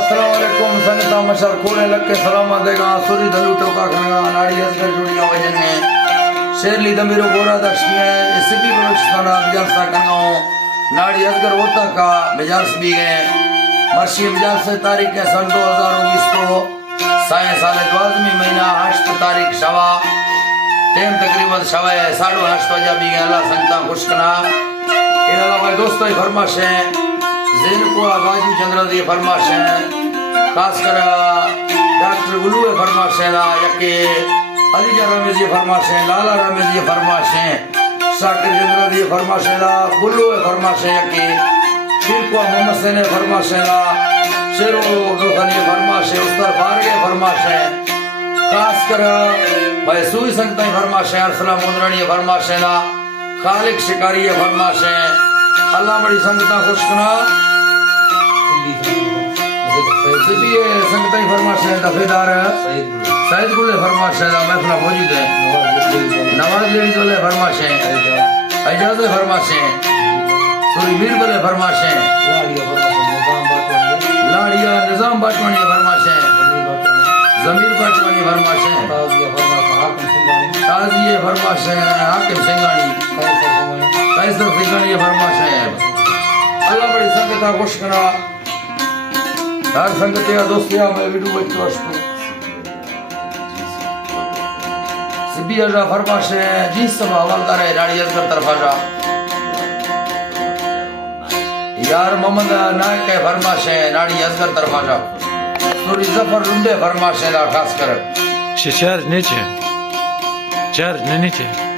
अस्सलाम वालेकुम संगता मशर खोले लग के सलाम देगा सूरी धलू टोका खनगा नाड़ी असगर जुड़िया वजन में शेरली दमीरो गोरा दक्षिण है इस भी बलुचिस्तान बिजारस करना नाड़ी असगर होता का बिजारस भी गए मर्शी बिजारस तारीख है सन 2020 को साय साल 12वीं महीना 8 तारीख शवा टाइम तकरीबन शवा 8:30 बजे भी गए अल्लाह संगता खुश कना इन अलावा दोस्तों फरमाश है ज़ैन को आवाज़ी चंद्र दी फरमाश है खासकर डॉक्टर गुलू फरमाश है ना यके अलीजा रमेश जी फरमाश है लाला रमेश जी फरमाश है शाकिर चंद्र दी फरमाश है ना गुलू फरमाश है यके फिर को मोहम्मद सैन फरमाश है ना शेरो दोस्तनी फरमाश है उस्ताद बारगे फरमाश है खासकर भाई सुई संगत फरमाश है अरसलाम मुंदरानी फरमाश है ना खालिक शिकारी फरमाश है अल्लाह बड़ी संगत खुशकना संगत फरमाश है दफेदार सईद गुल फरमाश है महफिल मौजूद है नवाज लेडी वाले फरमाश है एजाज फरमाश है सूरी मीर वाले फरमाश है लाड़िया निजाम बाटवानी फरमाश है जमीर बाटवानी फरमाश है ताजिए फरमाश है हाकिम सिंगानी कैसर सिंगानी फरमाश है अल्लाह बड़ी संगत खुश करा हर संगत या दोस्तिया मैं वीडियो बच्चों को सिबी अजा फरमाश है जिस सब हवालदार है नाड़ी असगर तरफा जा यार मोहम्मद नायक है फरमाश है नाड़ी असगर तरफा जा सूरी जफर रुंडे फरमाश है खास कर चार्ज नीचे